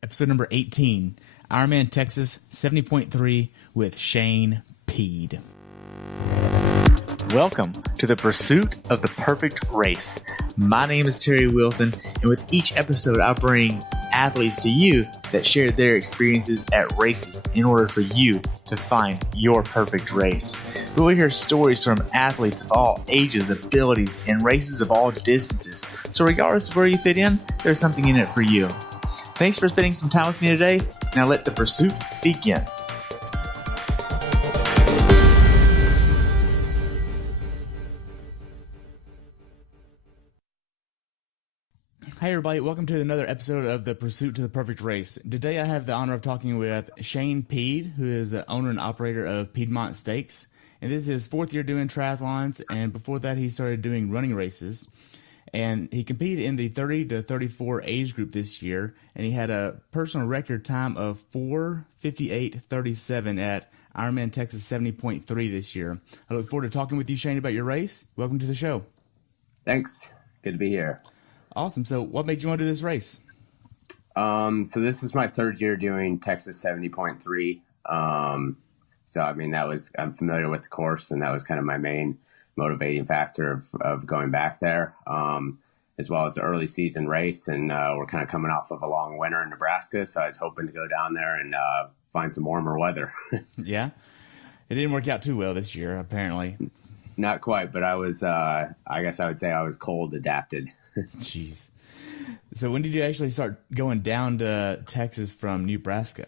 Episode number 18, Ironman Texas 70.3 with Shane Peed. Welcome to the pursuit of the perfect race. My name is Terry Wilson, and with each episode I bring athletes to you that share their experiences at races in order for you to find your perfect race. We will hear stories from athletes of all ages, abilities, and races of all distances. So regardless of where you fit in, there's something in it for you. Thanks for spending some time with me today. Now let the pursuit begin. Hi everybody, welcome to another episode of the Pursuit to the Perfect Race. Today I have the honor of talking with Shane Peed, who is the owner and operator of Piedmontese Steaks. And this is his fourth year doing triathlons, and before that he started doing running races. And he competed in the 30 to 34 age group this year, and he had a personal record time of 4:58:37 at Ironman Texas 70.3 this year. I look forward to talking with you, Shane, about your race. Welcome to the show. Thanks. Good to be here. Awesome. So what made you want to do this race? So this is my third year doing Texas 70.3. So, I mean, I'm familiar with the course, and that was kind of my main motivating factor of going back there, as well as the early season race. And we're kind of coming off of a long winter in Nebraska, so I was hoping to go down there and find some warmer weather. Yeah. It didn't work out too well this year, apparently. Not quite, but I guess I would say I was cold adapted. Jeez. So when did you actually start going down to Texas from Nebraska?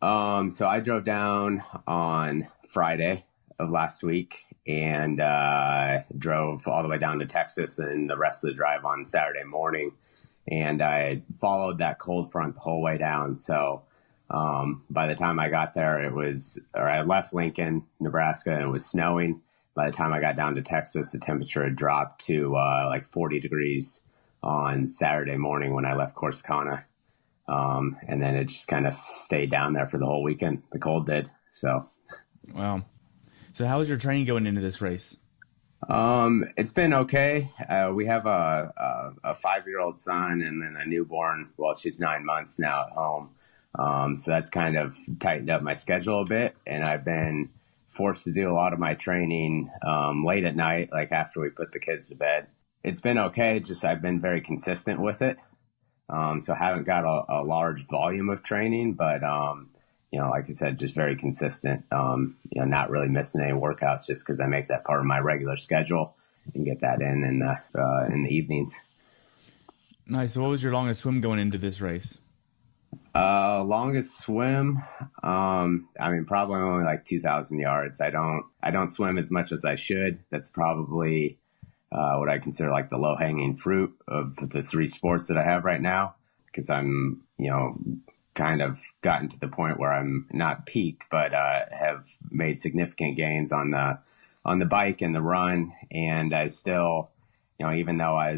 So I drove down on Friday of last week and drove all the way down to Texas and the rest of the drive on Saturday morning. And I followed that cold front the whole way down. So by the time I got there, I left Lincoln, Nebraska, and it was snowing. By the time I got down to Texas, the temperature had dropped to like 40 degrees on Saturday morning when I left Corsicana. And then it just kind of stayed down there for the whole weekend. The cold did. So, wow. So how was your training going into this race? It's been okay. We have a 5-year-old son and then a newborn. Well, she's 9 months now at home. So that's kind of tightened up my schedule a bit. And I've been forced to do a lot of my training late at night, like after we put the kids to bed. It's been okay. Just I've been very consistent with it. So I haven't got a large volume of training, but, like I said, just very consistent, not really missing any workouts just because I make that part of my regular schedule and get that in the evenings. Nice. So what was your longest swim going into this race? Longest swim, probably only like 2,000 yards. I don't swim as much as I should. That's probably what I consider like the low-hanging fruit of the three sports that I have right now, because I'm, kind of gotten to the point where I'm not peaked, but have made significant gains on the bike and the run. And I still, even though I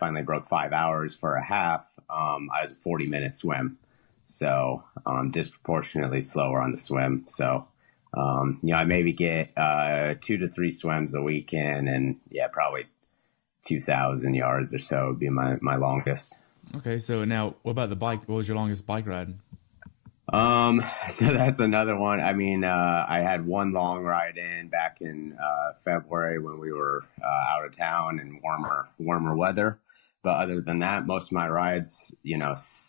finally broke 5 hours for a half, I was a 40-minute swim. So disproportionately slower on the swim. So, I maybe get 2 to 3 swims a weekend, and probably 2,000 yards or so would be my longest. Okay, so now what about the bike? What was your longest bike ride? So that's another one. I had one long ride in back in February when we were out of town in warmer weather. But other than that, most of my rides,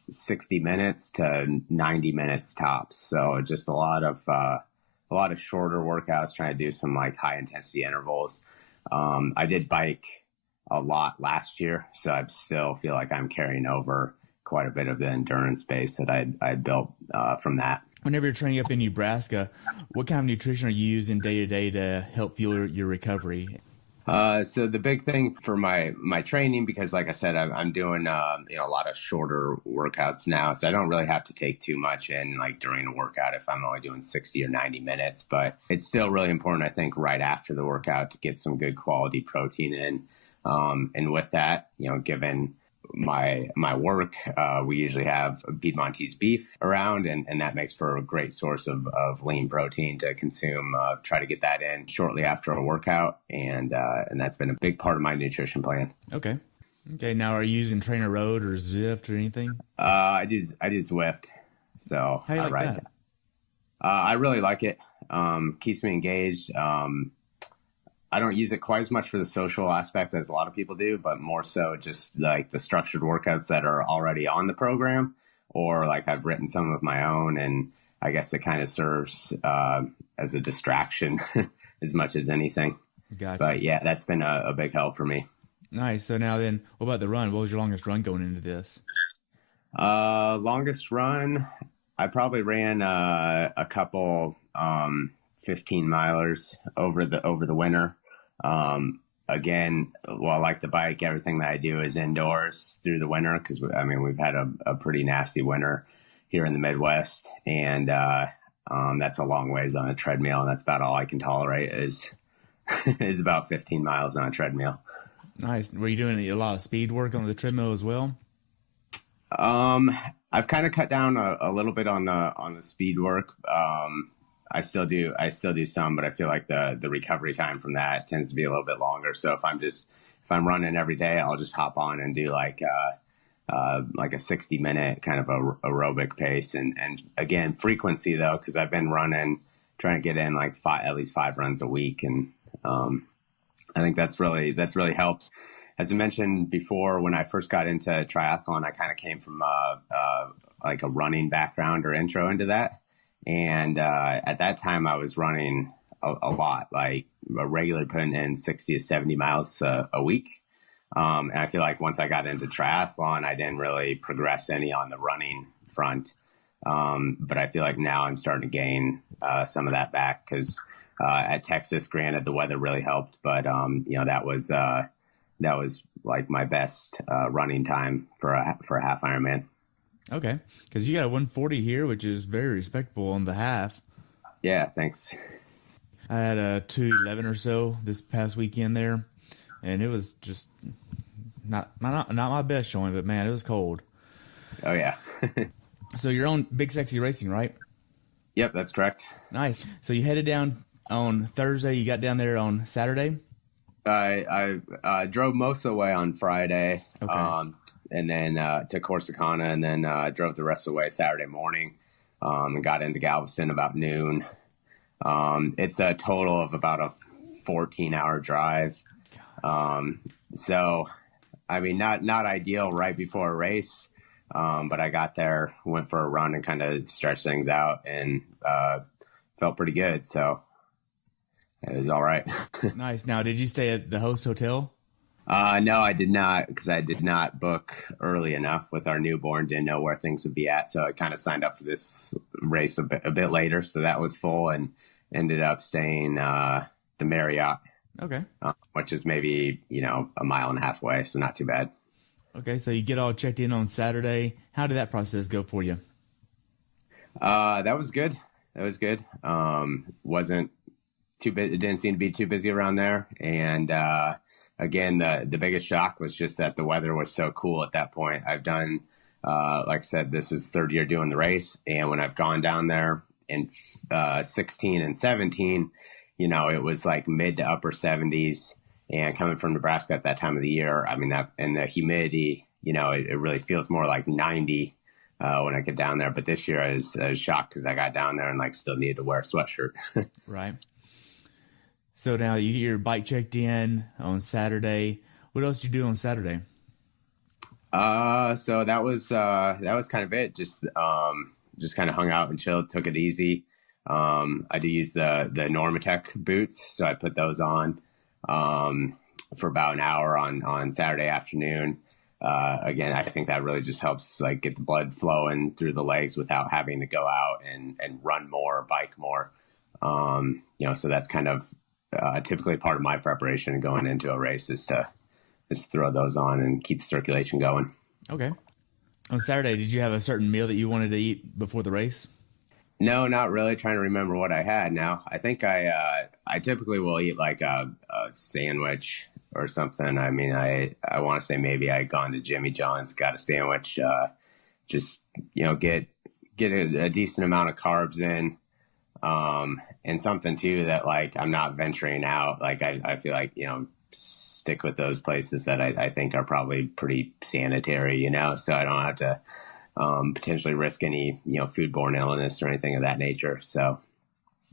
60 minutes to 90 minutes tops. So just a lot of shorter workouts, trying to do some like high intensity intervals. I did bike a lot last year, so I still feel like I'm carrying over quite a bit of the endurance base that I built from that. Whenever you're training up in Nebraska, what kind of nutrition are you using day to day to help fuel your recovery? So the big thing for my training, because like I said, I'm doing a lot of shorter workouts now, so I don't really have to take too much in like during a workout if I'm only doing 60 or 90 minutes. But it's still really important, I think, right after the workout to get some good quality protein in. And with that, given my work, we usually have Piedmontese beef around, and that makes for a great source of lean protein to consume. Try to get that in shortly after a workout, and that's been a big part of my nutrition plan. Okay. Okay, now are you using Trainer Road or Zwift or anything? I do Zwift, so How do you I like ride that? that. I really like it. Keeps me engaged. I don't use it quite as much for the social aspect as a lot of people do, but more so just like the structured workouts that are already on the program, or like I've written some of my own, and I guess it kind of serves as a distraction as much as anything. Gotcha. But yeah, that's been a big help for me. Nice. So now then, what about the run? What was your longest run going into this? Longest run, I probably ran a couple 15 milers over the winter. Again, well, like the bike, everything that I do is indoors through the winter because we've had a pretty nasty winter here in the Midwest, and that's a long ways on a treadmill, and that's about all I can tolerate is is about 15 miles on a treadmill. Nice. Were you doing a lot of speed work on the treadmill as well? I've kind of cut down a little bit on the speed work. I still do some, but I feel like the recovery time from that tends to be a little bit longer. So if I'm running every day, I'll just hop on and do like a 60-minute kind of a aerobic pace. And again, frequency though, because I've been trying to get in like at least 5 runs a week. And I think that's really helped. As I mentioned before, when I first got into triathlon, I kind of came from like a running background or intro into that. And at that time, I was running a lot, like regularly putting in 60 to 70 miles a week. And I feel like once I got into triathlon, I didn't really progress any on the running front. But I feel like now I'm starting to gain some of that back because at Texas, granted, the weather really helped. But, that was like my best running time for a half Ironman. Okay, because you got a 140 here, which is very respectable on the half. Yeah, thanks. I had a 211 or so this past weekend there, and it was just not my best showing, but man, it was cold. Oh yeah. So you're on Big Sexy Racing, right? Yep, that's correct. Nice. So you headed down on Thursday. You got down there on Saturday. I drove most of the way on Friday, Okay. and then to Corsicana, and then drove the rest of the way Saturday morning, and got into Galveston about noon. It's a total of about a 14-hour drive. So, I mean, not ideal right before a race, but I got there, went for a run, and kind of stretched things out, and felt pretty good. So. It was all right. Nice. Now, did you stay at the host hotel? No, I did not, because I did not book early enough with our newborn. Didn't know where things would be at, so I kind of signed up for this race a bit later. So that was full, and ended up staying the Marriott, Okay. which is maybe a mile and a half away, so not too bad. Okay, so you get all checked in on Saturday. How did that process go for you? That was good. Wasn't too bit. It didn't seem to be too busy around there, and again, the biggest shock was just that the weather was so cool at that point. I've done, like I said, this is third year doing the race, and when I've gone down there in 16 and 17, it was like mid to upper 70s, and coming from Nebraska at that time of the year, I mean that, and the humidity, it really feels more like 90 when I get down there. But this year I was shocked because I got down there and like still needed to wear a sweatshirt. Right. So now you get your bike checked in on Saturday. What else did you do on Saturday? So that was kind of it. Just kind of hung out and chilled, took it easy. I do use the Normatec boots, so I put those on for about an hour on Saturday afternoon. Again, I think that really just helps like get the blood flowing through the legs without having to go out and run more or bike more. So that's kind of typically part of my preparation going into a race is to just throw those on and keep the circulation going. Okay. On Saturday, did you have a certain meal that you wanted to eat before the race? No, not really. Trying to remember what I had now. I think I typically will eat like a sandwich or something. I mean, I want to say maybe I had gone to Jimmy John's, got a sandwich, just, get a decent amount of carbs in. And something too that like I'm not venturing out. Like I feel like stick with those places that I think are probably pretty sanitary, so I don't have to potentially risk any, foodborne illness or anything of that nature. So,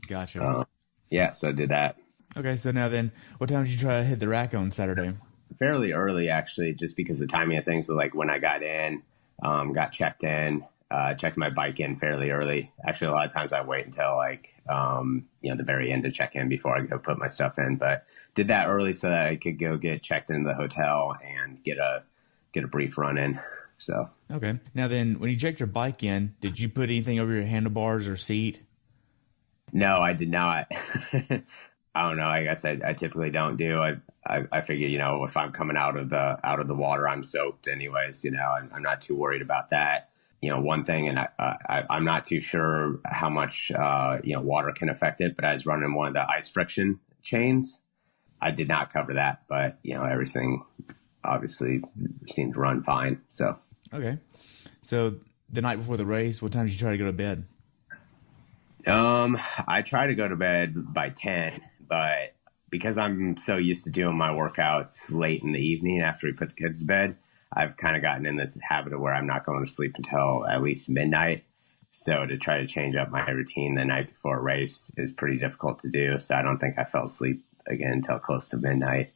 Gotcha. Yeah, so I did that. Okay, so now then, what time did you try to hit the rack on Saturday? Fairly early, actually, just because the timing of things. So, like when I got in, got checked in, checked my bike in fairly early. Actually, a lot of times I wait until the very end to check in before I go put my stuff in. But did that early so that I could go get checked into the hotel and get a brief run in. So okay, now then, when you checked your bike in, did you put anything over your handlebars or seat? No, I did not. I don't know. I guess I typically don't do. I figure, if I'm coming out of the water, I'm soaked anyways. I'm not too worried about that. One thing, and I'm not too sure how much water can affect it, but I was running one of the ice friction chains. I did not cover that, but everything obviously seemed to run fine. So okay. So the night before the race, what time did you try to go to bed? I try to go to bed by 10, but because I'm so used to doing my workouts late in the evening after we put the kids to bed, I've kind of gotten in this habit of where I'm not going to sleep until at least midnight. So to try to change up my routine the night before a race is pretty difficult to do. So I don't think I fell asleep again until close to midnight,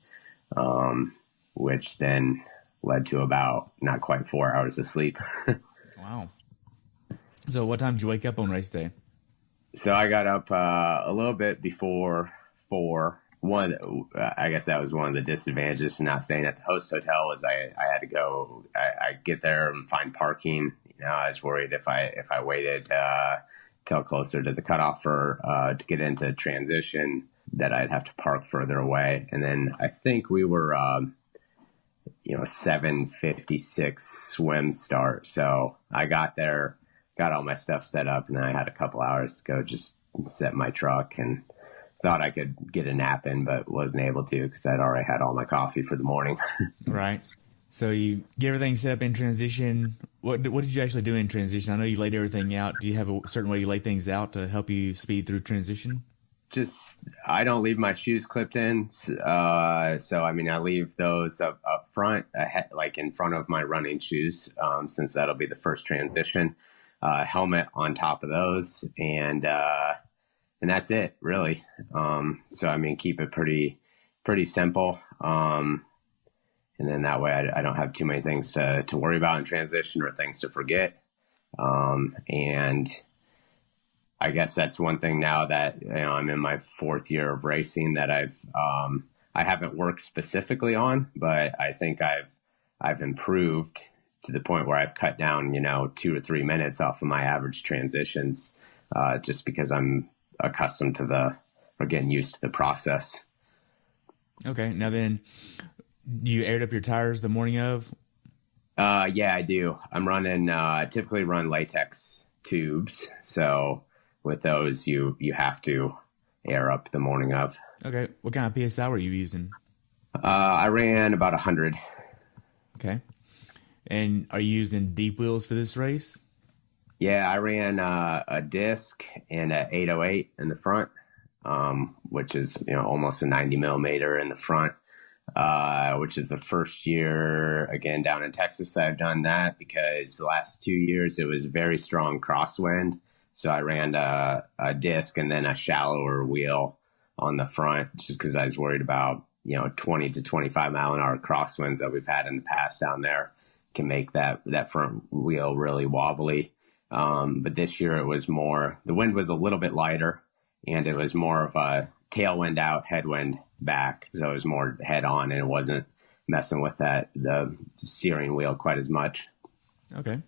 which then led to about not quite 4 hours of sleep. Wow. So what time did you wake up on race day? So I got up a little bit before 4. I guess that was one of the disadvantages to not staying at the host hotel was I had to go. I get there and find parking. I was worried if I waited till closer to the cutoff to get into transition that I'd have to park further away. And then I think we were 7:56 swim start. So I got there, got all my stuff set up, and then I had a couple hours to go just set my truck and thought I could get a nap in, but wasn't able to because I'd already had all my coffee for the morning. Right. So you get everything set up in transition. What did you actually do in transition? I know you laid everything out. Do you have a certain way you lay things out to help you speed through transition? I don't leave my shoes clipped in. I leave those up front, like in front of my running shoes, since that'll be the first transition. Helmet on top of those, and that's it, really. Keep it pretty simple. And then that way I don't have too many things to worry about in transition or things to forget. And I guess that's one thing now that I'm in my 4th year of racing that I haven't worked specifically on, but I think I've improved to the point where I've cut down 2 or 3 minutes off of my average transitions, just because I'm accustomed to or getting used to the process. Okay, now then, you aired up your tires the morning of? Yeah, I do. I'm running typically run latex tubes, so with those, you have to air up the morning of. Okay. What kind of PSI were you using? I ran about 100. Okay. And are you using deep wheels for this race? Yeah, I ran a disc and a 808 in the front, which is almost a 90 millimeter in the front, which is the first year again down in Texas that I've done that because the last 2 years it was very strong crosswind. So I ran a disc and then a shallower wheel on the front just because I was worried about, 20 to 25 mile an hour crosswinds that we've had in the past down there can make that front wheel really wobbly. But this year it was more, the wind was a little bit lighter and it was more of a tailwind out, headwind back. So it was more head on and it wasn't messing with the steering wheel quite as much. Okay.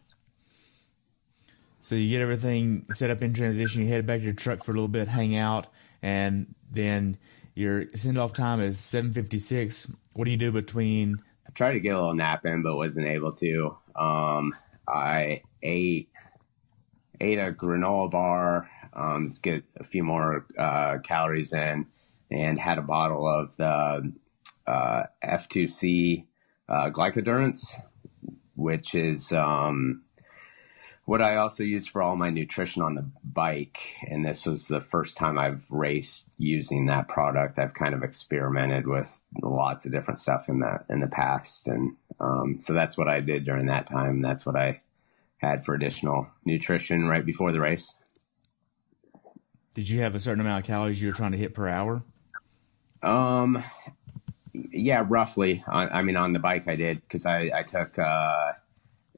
So you get everything set up in transition, you head back to your truck for a little bit, hang out, and then your send-off time is 7:56. What do you do between? I tried to get a little nap in, but wasn't able to. I ate a granola bar to get a few more calories in, and had a bottle of the F2C glycodurance, which is What I also used for all my nutrition on the bike, and this was the first time I've raced using that product. I've kind of experimented with lots of different stuff in the past, and so that's what I did during that time. That's what I had for additional nutrition right before the race. Did you have a certain amount of calories you were trying to hit per hour? Yeah, roughly. On the bike I did, because I took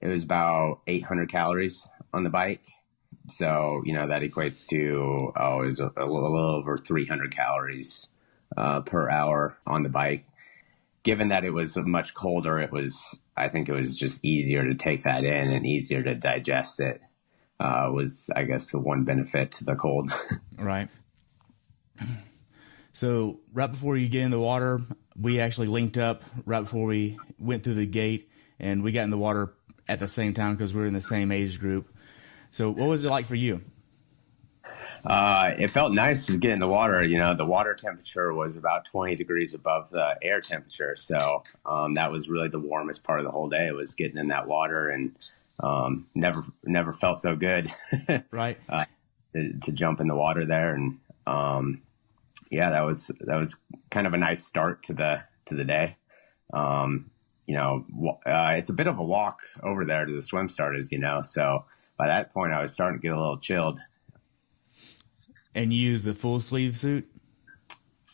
it was about 800 calories on the bike. So, that equates to, it was a little over 300 calories per hour on the bike. Given that it was much colder, I think it was just easier to take that in and easier to digest it. Was, I guess, the one benefit to the cold. Right. So right before you get in the water, we actually linked up right before we went through the gate, and we got in the water at the same time because we were in the same age group. So what was it like for you? It felt nice to get in the water. The water temperature was about 20 degrees above the air temperature. So that was really the warmest part of the whole day, was getting in that water, and never felt so good. Right. To jump in the water there. And that was kind of a nice start to the day. It's a bit of a walk over there to the swim starters, so by that point I was starting to get a little chilled. And you used the full sleeve suit?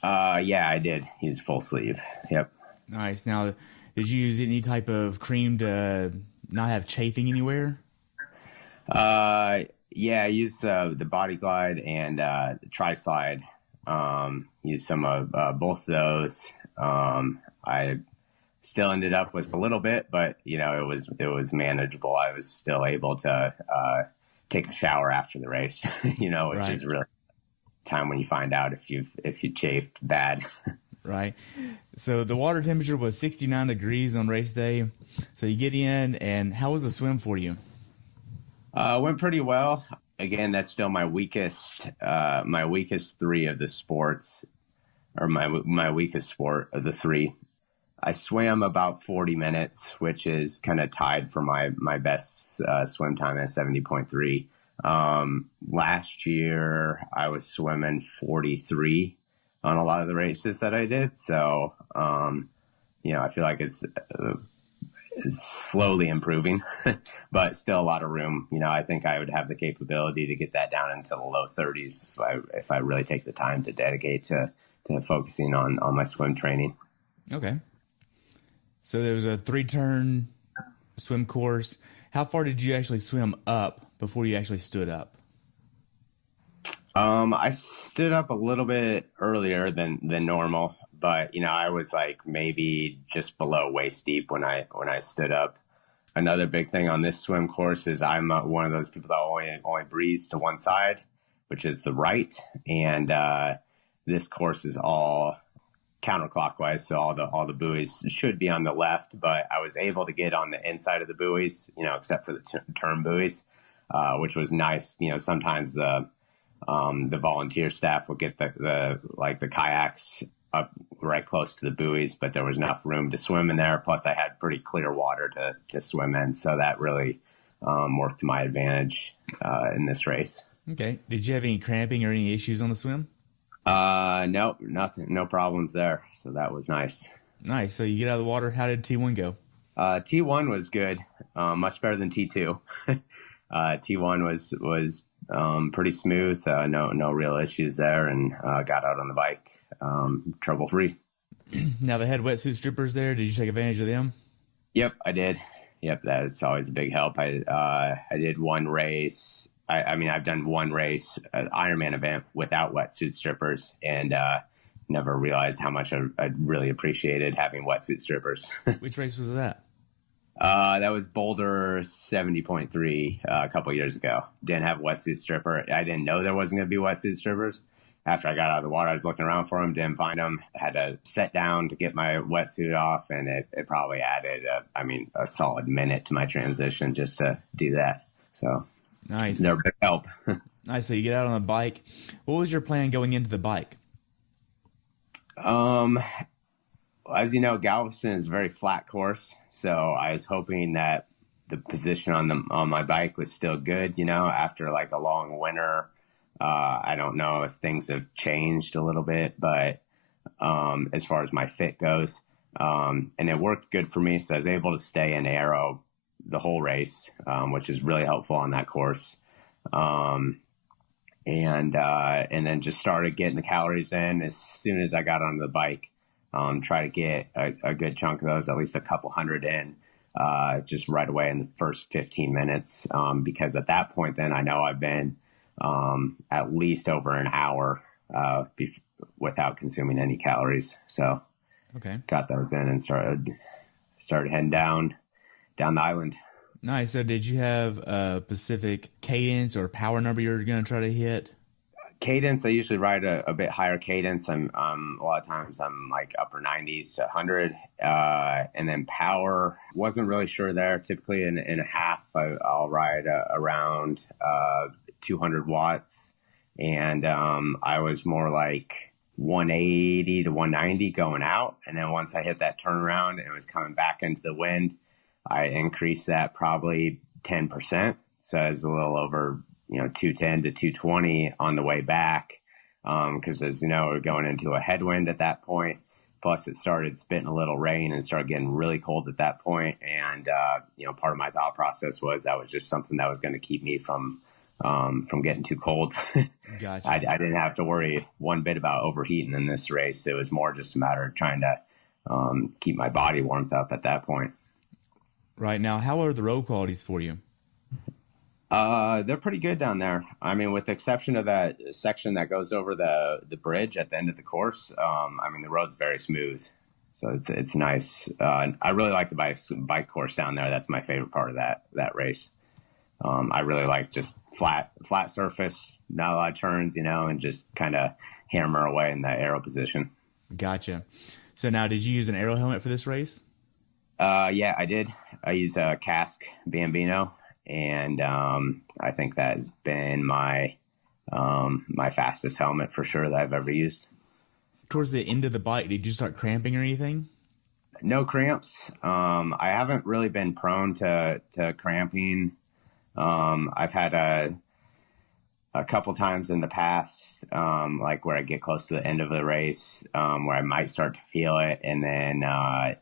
Yeah, I did use full sleeve. Yep. Nice. Now, did you use any type of cream to not have chafing anywhere? Yeah, I used the Body Glide and Tri-Slide. Used some of both of those. I still ended up with a little bit, but it was manageable. I was still able to take a shower after the race, which Right. is really time when you find out if you chafed bad. Right. So the water temperature was 69 degrees on race day. So you get in, and how was the swim for you? Went pretty well. Again, that's still my weakest three of the sports, or my weakest sport of the three. I swam about 40 minutes, which is kind of tied for my best swim time at 70.3. Last year, I was swimming 43 on a lot of the races that I did. So, I feel like it's slowly improving, but still a lot of room. I think I would have the capability to get that down into the low 30s if I really take the time to dedicate to focusing on my swim training. Okay. So there was a 3-turn swim course. How far did you actually swim up before you actually stood up? I stood up a little bit earlier than normal, but I was like maybe just below waist deep when I stood up. Another big thing on this swim course is I'm one of those people that only breathes to one side, which is the right, and this course is all counterclockwise, so all the buoys should be on the left, but I was able to get on the inside of the buoys, except for the turn buoys, which was nice. Sometimes the volunteer staff would get the kayaks up right close to the buoys, but there was enough room to swim in there. Plus I had pretty clear water to swim in. So that really worked to my advantage in this race. Okay. Did you have any cramping or any issues on the swim? No, nothing, no problems there. So that was nice. Nice. So you get out of the water. How did T1 go? T1 was good. Much better than T2. T1 was pretty smooth. No real issues there, and got out on the bike trouble free. Now they had wetsuit strippers there. Did you take advantage of them? Yep, I did. Yep, that's always a big help. I did one race. I've done one race, an Ironman event without wetsuit strippers, and never realized how much I really appreciated having wetsuit strippers. Which race was that? That was Boulder 70.3 a couple years ago. Didn't have a wetsuit stripper. I didn't know there wasn't going to be wetsuit strippers. After I got out of the water, I was looking around for them, didn't find them. Had to sit down to get my wetsuit off, and it probably added, a solid minute to my transition just to do that. So nice. They're a big help. Nice. So you get out on the bike. What was your plan going into the bike? As you know, Galveston is a very flat course, so I was hoping that the position on my bike was still good, after like a long winter. I don't know if things have changed a little bit, but as far as my fit goes, and it worked good for me. So I was able to stay in aero the whole race, which is really helpful on that course. And then just started getting the calories in as soon as I got on the bike. Try to get a good chunk of those, at least a couple hundred in, just right away in the first 15 minutes. Because at that point, then I know I've been at least over an hour without consuming any calories. So got those in and started heading down the island. Nice. So did you have a specific cadence or power number you're going to try to hit? Cadence, I usually ride a bit higher cadence. I'm a lot of times I'm like upper 90s to 100. And then power, wasn't really sure there. Typically in a half, I'll ride around 200 watts. And I was more like 180 to 190 going out. And then once I hit that turnaround and it was coming back into the wind, I increased that probably 10%. So I was a little over, 210 to 220 on the way back. Because as you know, we're going into a headwind at that point. Plus it started spitting a little rain and started getting really cold at that point. And, part of my thought process was that was just something that was going to keep me from getting too cold. Gotcha. I didn't have to worry one bit about overheating in this race. It was more just a matter of trying to keep my body warmed up at that point. Right. Now, how are the road qualities for you? They're pretty good down there. I mean, with the exception of that section that goes over the bridge at the end of the course, the road's very smooth. So it's nice. I really like the bike course down there. That's my favorite part of that race. I really like just flat surface, not a lot of turns, and just kind of hammer away in that aero position. Gotcha. So now, did you use an aero helmet for this race? Yeah, I did. I used a Cask Bambino, and I think that has been my fastest helmet for sure that I've ever used. Towards the end of the bike, did you start cramping or anything? No cramps. I haven't really been prone to cramping. I've had a couple times in the past, like where I get close to the end of the race, where I might start to feel it. And then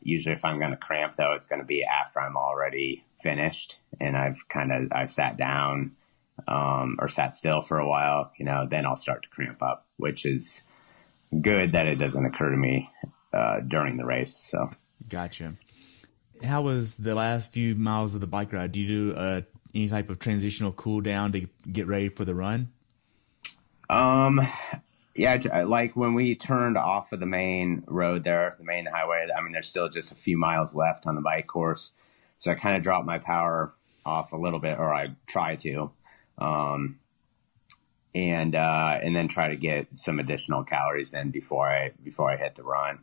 usually if I'm going to cramp, though, it's going to be after I'm already finished and I've sat down or sat still for a while, then I'll start to cramp up, which is good that it doesn't occur to me during the race. So, Gotcha. How was the last few miles of the bike ride? Do you do any type of transitional cool down to get ready for the run? Yeah, like when we turned off of the main road there, the main highway, there's still just a few miles left on the bike course. So I kind of dropped my power off a little bit, or I try to, and then try to get some additional calories in before I hit the run.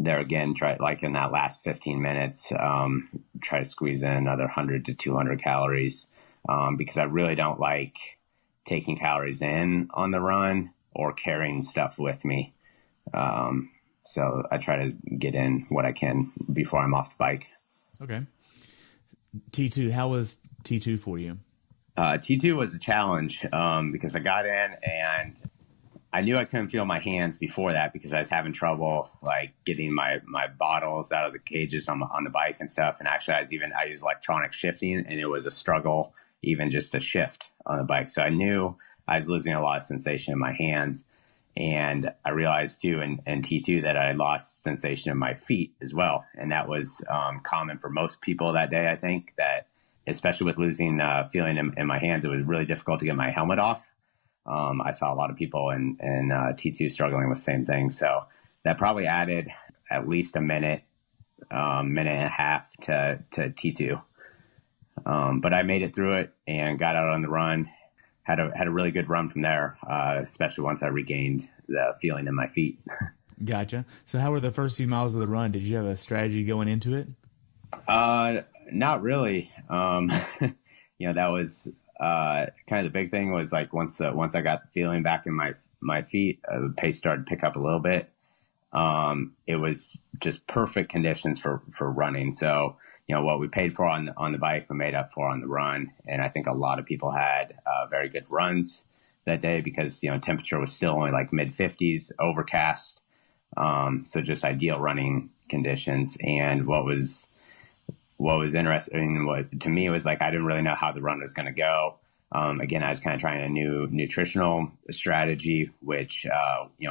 There again, try like in that last 15 minutes, try to squeeze in another 100 to 200 calories, because I really don't like taking calories in on the run or carrying stuff with me. So I try to get in what I can before I'm off the bike. Okay. T2, how was T2 for you? T2 was a challenge because I got in and I knew I couldn't feel my hands before that because I was having trouble like getting my bottles out of the cages on the bike and stuff. And actually I used electronic shifting and it was a struggle even just to shift on the bike. So I knew I was losing a lot of sensation in my hands. And I realized too in T2 that I lost sensation in my feet as well. And that was common for most people that day. I think that especially with losing feeling in my hands, it was really difficult to get my helmet off. I saw a lot of people in T2 struggling with the same thing. So that probably added at least a minute and a half to T2. But I made it through it and got out on the run. Had a really good run from there, especially once I regained the feeling in my feet. Gotcha. So how were the first few miles of the run? Did you have a strategy going into it? Not really. That was kind of the big thing was like once I got the feeling back in my feet, the pace started to pick up a little bit. It was just perfect conditions for running. So, what we paid for on the bike, we made up for on the run. And I think a lot of people had very good runs that day because, temperature was still only like mid 50s, overcast. So just ideal running conditions. And what was interesting, to me was like, I didn't really know how the run was going to go. Again, I was kind of trying a new nutritional strategy, which,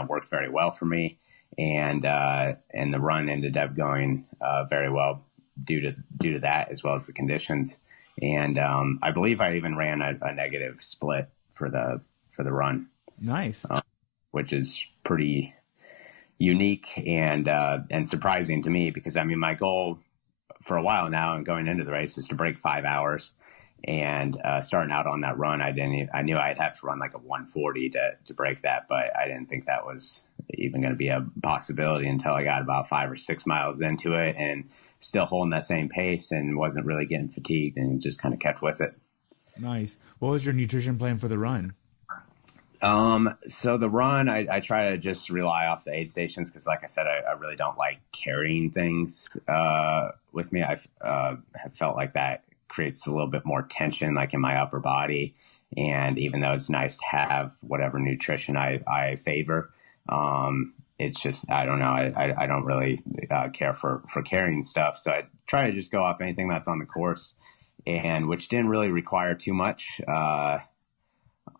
worked very well for me. And the run ended up going, very well due to that, as well as the conditions. And, I believe I even ran a negative split for the run. Nice. Which is pretty unique and surprising to me because, my goal for a while now and going into the race is to break 5 hours. And starting out on that run, I knew I'd have to run like a 140 to break that, but I didn't think that was even going to be a possibility until I got about 5 or 6 miles into it and still holding that same pace and wasn't really getting fatigued and just kind of kept with it. Nice. What was your nutrition plan for the run? So the run, I try to just rely off the aid stations because, like I said, I really don't like carrying things with me. I've have felt like that creates a little bit more tension, like in my upper body. And even though it's nice to have whatever nutrition I favor, it's just, I don't know, I don't really care for carrying stuff. So I try to just go off anything that's on the course, and which didn't really require too much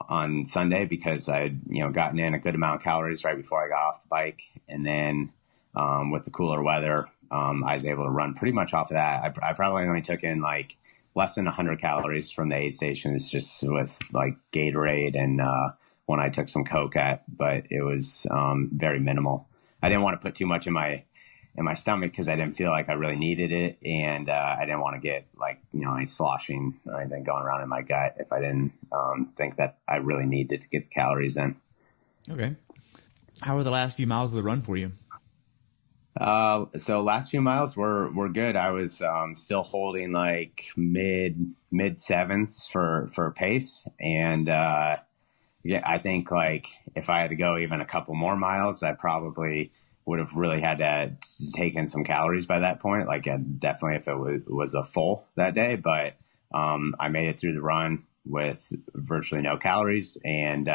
on Sunday because I'd gotten in a good amount of calories right before I got off the bike, and then with the cooler weather, I was able to run pretty much off of that. I probably only took in like less than 100 calories from the aid stations, just with like Gatorade and when I took some Coke but it was very minimal. I didn't want to put too much in my stomach because I didn't feel like I really needed it, and I didn't want to get like any sloshing or anything going around in my gut if I didn't think that I really needed to get the calories in. Okay. How were the last few miles of the run for you? So last few miles were good. I was still holding like mid sevens for pace, and yeah, I think like if I had to go even a couple more miles, I probably would have really had to take in some calories by that point. Like definitely if it was a full that day, but I made it through the run with virtually no calories and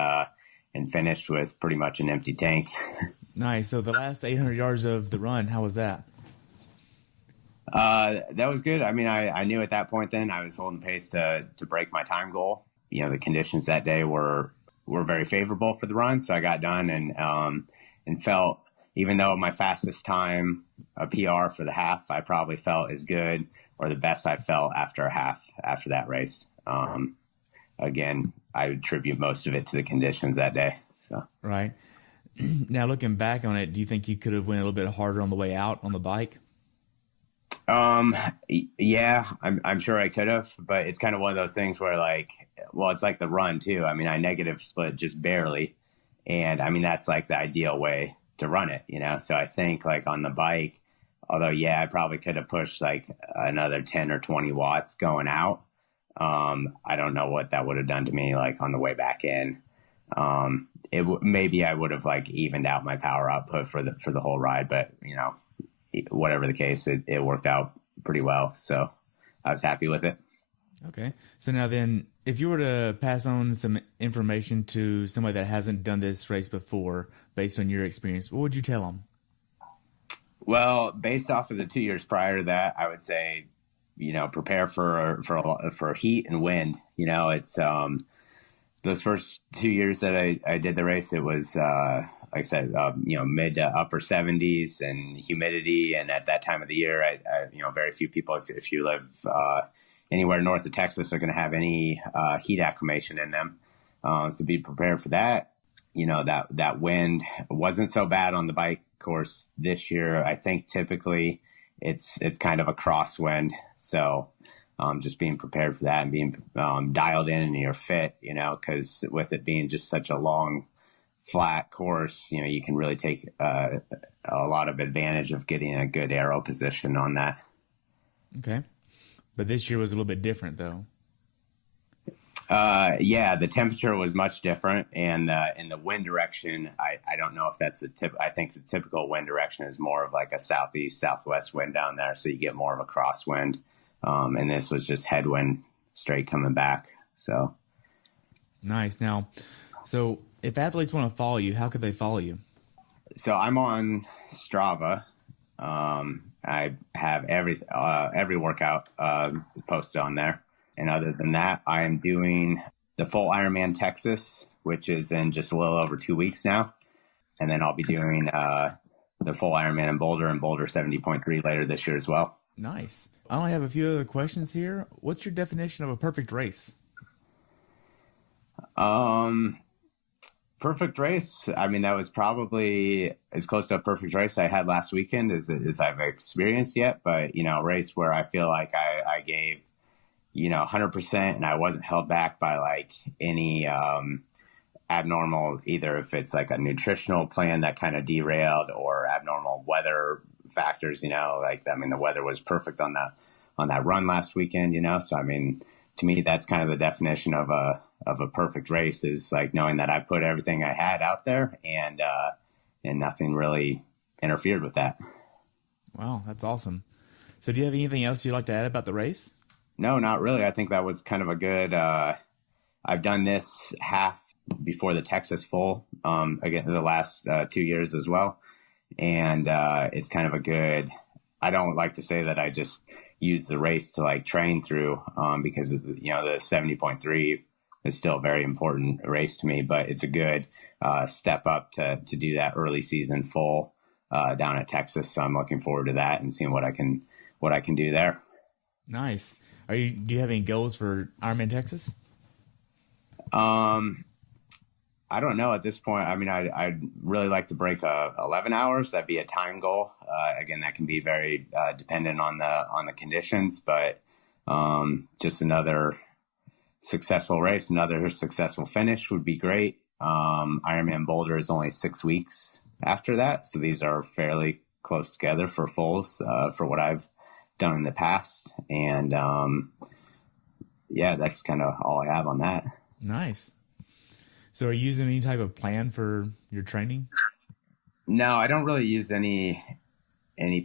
finished with pretty much an empty tank. Nice. So the last 800 yards of the run, how was that? That was good. I knew at that point then I was holding pace to break my time goal. The conditions that day were very favorable for the run. So I got done and felt, even though my fastest time, a PR for the half, I probably felt as good or the best I felt after a half after that race. Again, I would attribute most of it to the conditions that day. So right. Now looking back on it, do you think you could have went a little bit harder on the way out on the bike? Yeah, I'm sure I could have, but it's kind of one of those things where it's like the run too. I negative split just barely. And that's like the ideal way to run it, So I think like on the bike, although, yeah, I probably could have pushed like another 10 or 20 watts going out. I don't know what that would have done to me, like on the way back in. Maybe I would have like evened out my power output for the whole ride, but whatever the case, it worked out pretty well. So I was happy with it. Okay. So now then, if you were to pass on some information to somebody that hasn't done this race before, based on your experience, what would you tell them? Well, based off of the 2 years prior to that, I would say, prepare for heat and wind. It's those first 2 years that I did the race, it was like I said, mid to upper 70s and humidity. And at that time of the year, I very few people, if you live anywhere north of Texas, are going to have any heat acclimation in them. So be prepared for that. That wind wasn't so bad on the bike course this year. I think typically it's kind of a crosswind. So just being prepared for that and being dialed in your fit, because with it being just such a long, flat course, you can really take a lot of advantage of getting a good aero position on that. Okay. But this year was a little bit different, though. Yeah, the temperature was much different, and in the wind direction, I don't know if that's I think the typical wind direction is more of like a southeast, southwest wind down there, so you get more of a crosswind. And this was just headwind straight coming back. So Nice. Now, so if athletes want to follow you, how could they follow you? So I'm on Strava. I have every workout posted on there. And other than that, I am doing the full Ironman Texas, which is in just a little over 2 weeks now. And then I'll be doing the full Ironman in Boulder and Boulder 70.3 later this year as well. Nice. I only have a few other questions here. What's your definition of a perfect race? Perfect race. I mean, that was probably as close to a perfect race I had last weekend as I've experienced yet. But, a race where I feel like I gave, 100% and I wasn't held back by like any abnormal, either if it's like a nutritional plan that kind of derailed or abnormal weather factors, the weather was perfect on that run last weekend, So, I mean, to me, that's kind of the definition of a perfect race, is like knowing that I put everything I had out there and nothing really interfered with that. Wow, that's awesome. So do you have anything else you'd like to add about the race? No, not really. I think that was kind of a good, I've done this half before the Texas full, again, the last 2 years as well. And it's kind of a good, I don't like to say that I just use the race to like train through, because, the 70.3 is still a very important race to me, but it's a good step up to do that early season full down at Texas. So I'm looking forward to that and seeing what I can do there. Nice. Do you have any goals for Ironman Texas? I don't know at this point. I mean, I'd really like to break 11 hours. That'd be a time goal. Again, that can be very dependent on the conditions, but just another successful race, another successful finish would be great. Ironman Boulder is only 6 weeks after that, so these are fairly close together for fulls for what I've done in the past. And that's kind of all I have on that. Nice. So are you using any type of plan for your training? No, I don't really use any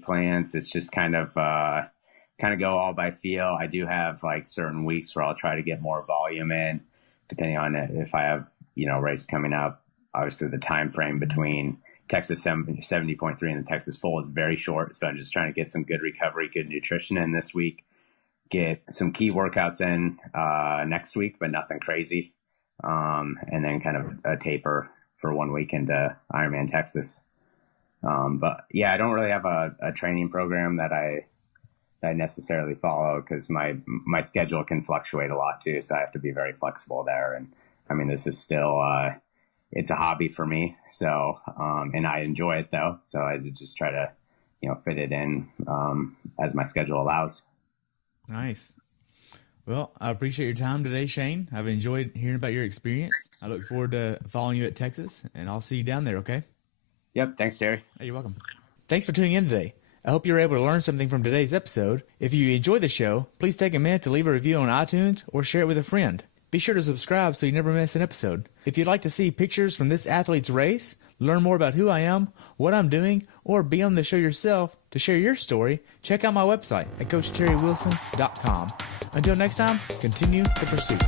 plans. It's just kind of go all by feel. I do have like certain weeks where I'll try to get more volume in, depending on if I have, race coming up. Obviously the time frame between Texas 70.3 and the Texas full is very short. So I'm just trying to get some good recovery, good nutrition in this week, get some key workouts in next week, but nothing crazy. And then kind of a taper for 1 week into Ironman Texas. But yeah, I don't really have a training program that I necessarily follow, because my schedule can fluctuate a lot too. So I have to be very flexible there. And I mean, this is still, it's a hobby for me. So, and I enjoy it though. So I just try to, fit it in, as my schedule allows. Nice. Well, I appreciate your time today, Shane. I've enjoyed hearing about your experience. I look forward to following you at Texas, and I'll see you down there, okay? Yep. Thanks, Terry. Hey, you're welcome. Thanks for tuning in today. I hope you were able to learn something from today's episode. If you enjoyed the show, please take a minute to leave a review on iTunes or share it with a friend. Be sure to subscribe so you never miss an episode. If you'd like to see pictures from this athlete's race, learn more about who I am, what I'm doing, or be on the show yourself to share your story, check out my website at CoachTerryWilson.com. Until next time, continue the pursuit.